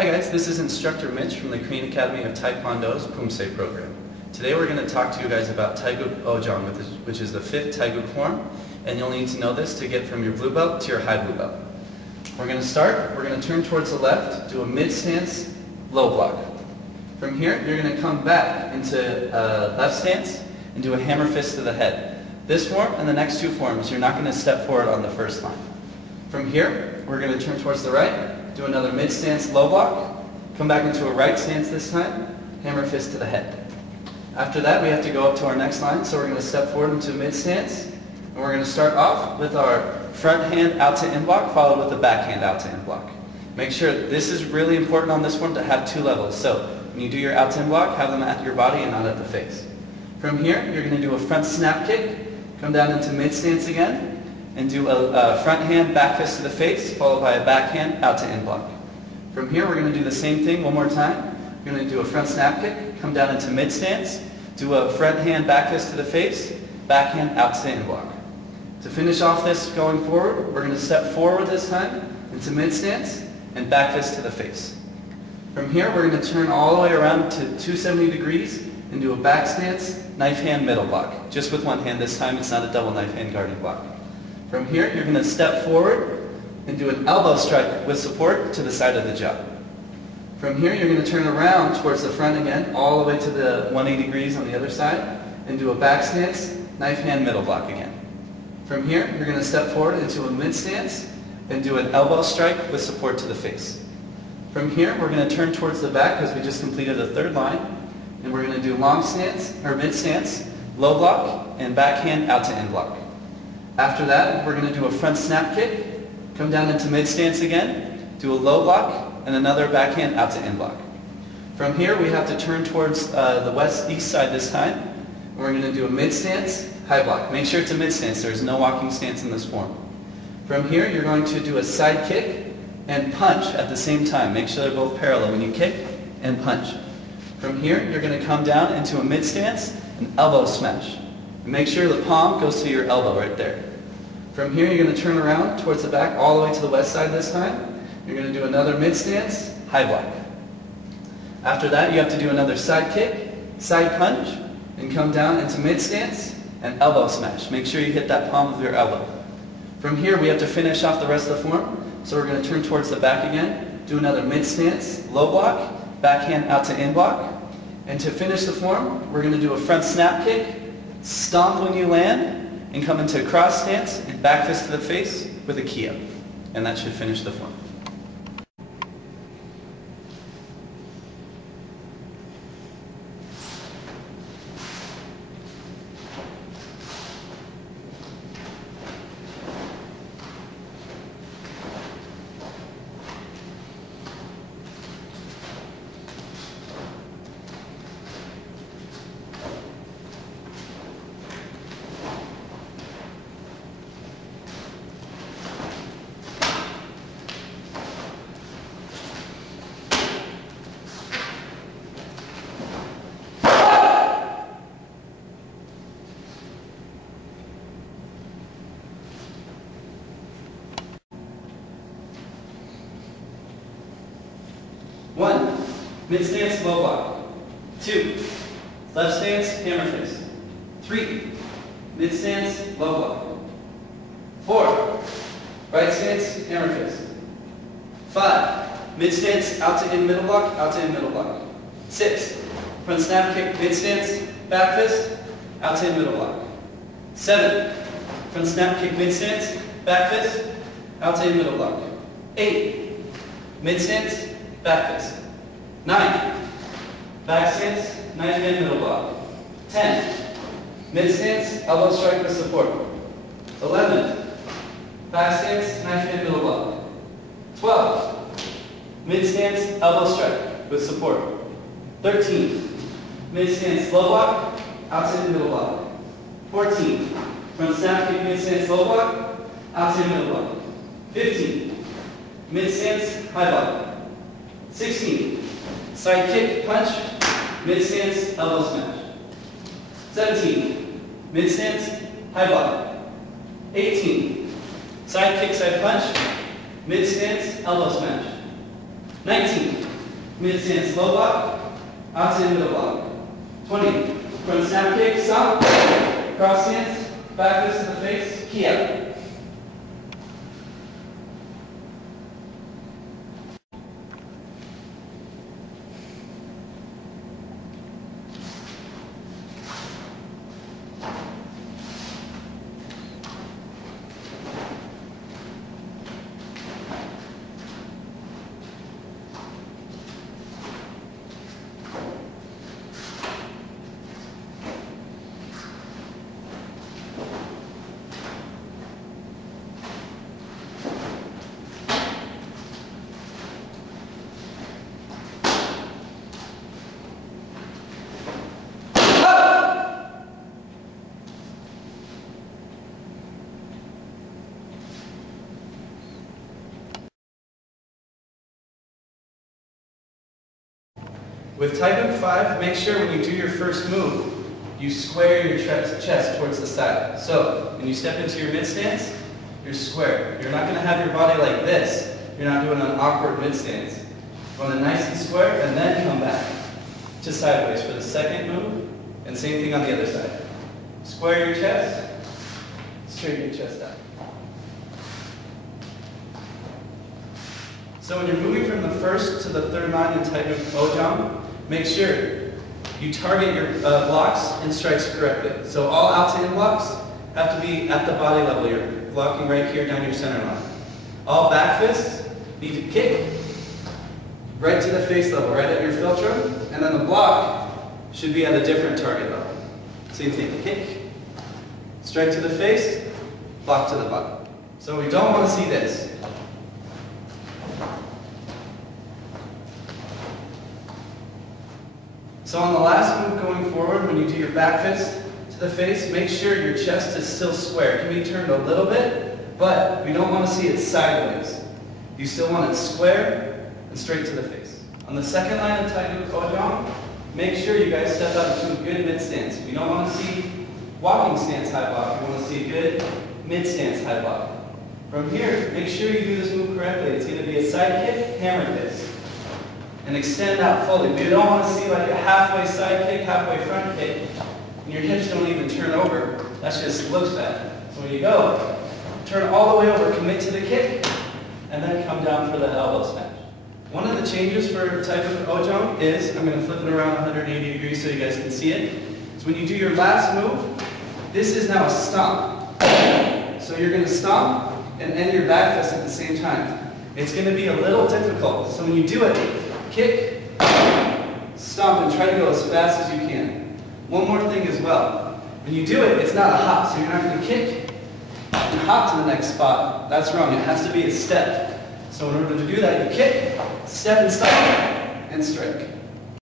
Hi guys, this is Instructor Mitch from the Korean Academy of Taekwondo's poomsae program. Today we're going to talk to you guys about Tae Guek Jang, which is the 5th Tae Guek form, and you'll need to know this to get from your blue belt to your high blue belt. We're going to start, we're going to turn towards the left, do a mid stance, low block. From here, you're going to come back into left stance and do a hammer fist to the head. This form and the next two forms, you're not going to step forward on the first line. From here, we're going to turn towards the right, do another mid stance, low block, come back into a right stance this time, hammer fist to the head. After that, we have to go up to our next line, so we're going to step forward into mid stance, and we're going to start off with our front hand out to in block, followed with the back hand out to in block. Make sure, this is really important on this one, to have two levels. So when you do your out to in block, have them at your body and not at the face. From here, you're going to do a front snap kick, come down into mid stance again, and do a front hand back fist to the face, followed by a back hand out to in block. From here, we're going to do the same thing one more time. We're going to do a front snap kick, come down into mid stance, do a front hand back fist to the face, back hand out to in block. To finish off this going forward, we're going to step forward this time into mid stance and back fist to the face. From here, we're going to turn all the way around to 270 degrees and do a back stance, knife hand middle block. Just with one hand this time, it's not a double knife hand guarding block. From here, you're going to step forward and do an elbow strike with support to the side of the jaw. From here, you're going to turn around towards the front again, all the way to the 180 degrees on the other side, and do a back stance, knife hand middle block again. From here, you're going to step forward into a mid stance and do an elbow strike with support to the face. From here, we're going to turn towards the back because we just completed the third line, and we're going to do long stance, or mid stance, low block, and back hand out to in block. After that, we're going to do a front snap kick, come down into mid stance again, do a low block, and another backhand out to in block. From here, we have to turn towards the east side this time, and we're going to do a mid stance, high block. Make sure it's a mid stance. There's no walking stance in this form. From here, you're going to do a side kick and punch at the same time. Make sure they're both parallel when you kick and punch. From here, you're going to come down into a mid stance and elbow smash. And make sure the palm goes to your elbow right there. From here, you're going to turn around towards the back, all the way to the west side this time. You're going to do another mid stance, high block. After that, you have to do another side kick, side punch, and come down into mid stance and elbow smash. Make sure you hit that palm of your elbow. From here, we have to finish off the rest of the form. So we're going to turn towards the back again, do another mid stance, low block, backhand out to in block. And to finish the form, we're going to do a front snap kick, stomp when you land, and come into a cross stance and back fist to the face with a key up. And that should finish the form. One, mid stance, low block. 2, left stance, hammer fist. 3, mid stance, low block. 4, right stance, hammer fist. 5, mid stance, out to in middle block, out to in middle block. 6, front snap kick, mid stance, back fist, out to in middle block. 7, front snap kick, mid stance, back fist, out to in middle block. 8, mid stance, back fist. 9, back stance, knife hand middle block. 10, mid stance, elbow strike with support. 11, back stance, knife hand middle block. 12, mid stance, elbow strike with support. 13, mid stance, low block, out to middle block. 14, front snap kick, mid stance, low block, out to middle block. 15, mid stance, high block. 16, side kick, punch, mid stance, elbow smash. 17, mid stance, high block. 18, side kick, side punch, mid stance, elbow smash. 19, mid stance low block, outside middle block. 20, front snap kick, stop, cross stance, back fist to the face, key out. With Tae Guek 5, make sure when you do your first move, you square your chest towards the side. So, when you step into your mid stance, you're square. You're not going to have your body like this. You're not doing an awkward mid stance. You want it nice and square, and then come back to sideways for the second move, and same thing on the other side. Square your chest, straighten your chest out. So when you're moving from the first to the third line in Tae Guek Ojang, make sure you target your blocks and strikes correctly. So all out to in blocks have to be at the body level. You're blocking right here down your center line. All back fists need to kick right to the face level, right at your philtrum, and then the block should be at a different target level. Same thing, kick, strike to the face, block to the body. So we don't want to see this. So on the last move going forward, when you do your back fist to the face, make sure your chest is still square. It can be turned a little bit, but we don't want to see it sideways. You still want it square and straight to the face. On the second line of Tae Guek Ojang, make sure you guys step up into a good mid stance. We don't want to see walking stance high block. We want to see a good mid stance high block. From here, make sure you do this move correctly. It's going to be a side kick, hammer fist. And extend out fully. We don't want to see like a halfway side kick, halfway front kick, and your hips don't even turn over. That just looks bad. So when you go, turn all the way over, commit to the kick, and then come down for the elbow smash. One of the changes for Tae Guek Ojang is, I'm going to flip it around 180 degrees so you guys can see it, is when you do your last move, this is now a stomp. So you're going to stomp and end your back fist at the same time. It's going to be a little difficult. So when you do it, kick, stomp, and try to go as fast as you can. One more thing as well. When you do it, it's not a hop, so you're not going to kick and hop to the next spot. That's wrong. It has to be a step. So in order to do that, you kick, step and stop, and strike.